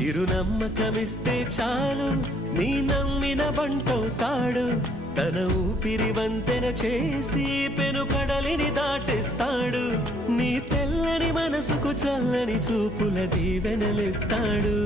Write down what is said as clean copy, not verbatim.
చిరునమ్మకమిస్తే చాలు నీ నమ్మిన బంటవుతాడు. తన ఊపిరి వంతెన చేసి పెను కడలిని దాటేస్తాడు. నీ తెల్లని మనసుకు చల్లని చూపుల దీవెనలిస్తాడు.